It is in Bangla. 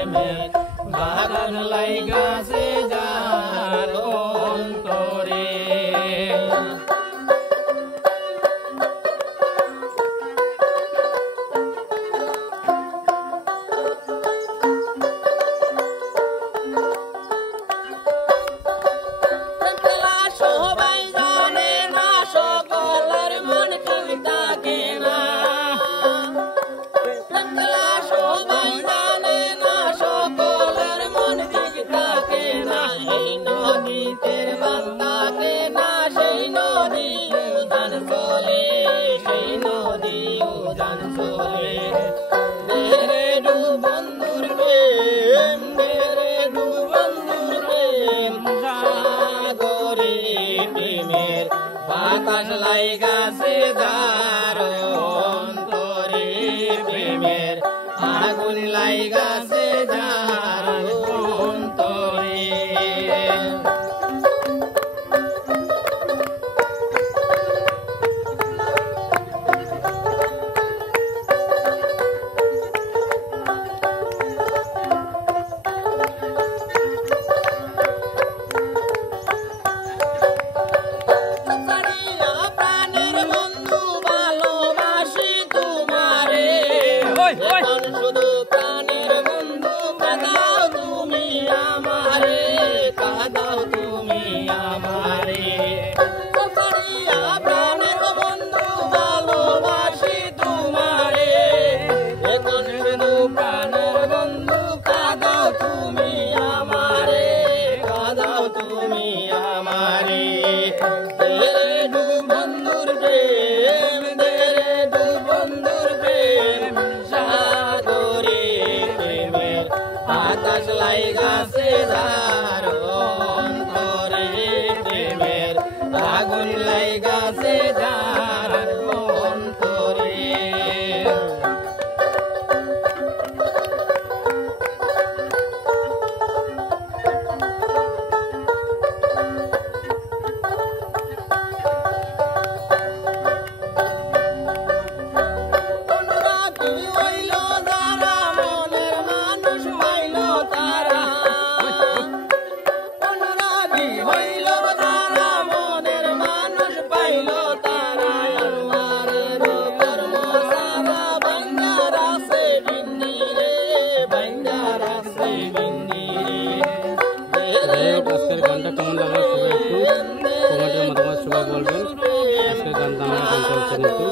প্রেমের বাগান লাইগাছে যার অন্তরে। বাতাস লাইগাছে যার অন্তরে প্রেমের আগুন লাইগাছে যার অন্তরে। শুধু প্রাণের বন্ধু কাঁদাও তুমি আমারে, কাঁদাও তুমি আমারে। প্রাণের বন্ধু ভালোবাসি তোমারে, এখন শুধু প্রাণের বন্ধু কাঁদাও তুমি আমারে, কাঁদাও তুমি আমারে। বন্ধুর প্রেম দে বন্ধুর প্রেম সাগরে প্রেমের বাতাস লাইগাছে যার অন্তরে প্রেমের আগুন লাইগাছে যার অন্তরে। আজকের গানটা কেমন লাগলো সবাই একটু কমেন্টের মাধ্যমে সবাই বলবেন। আজকের গানটা আমার গান চলছে কিন্তু।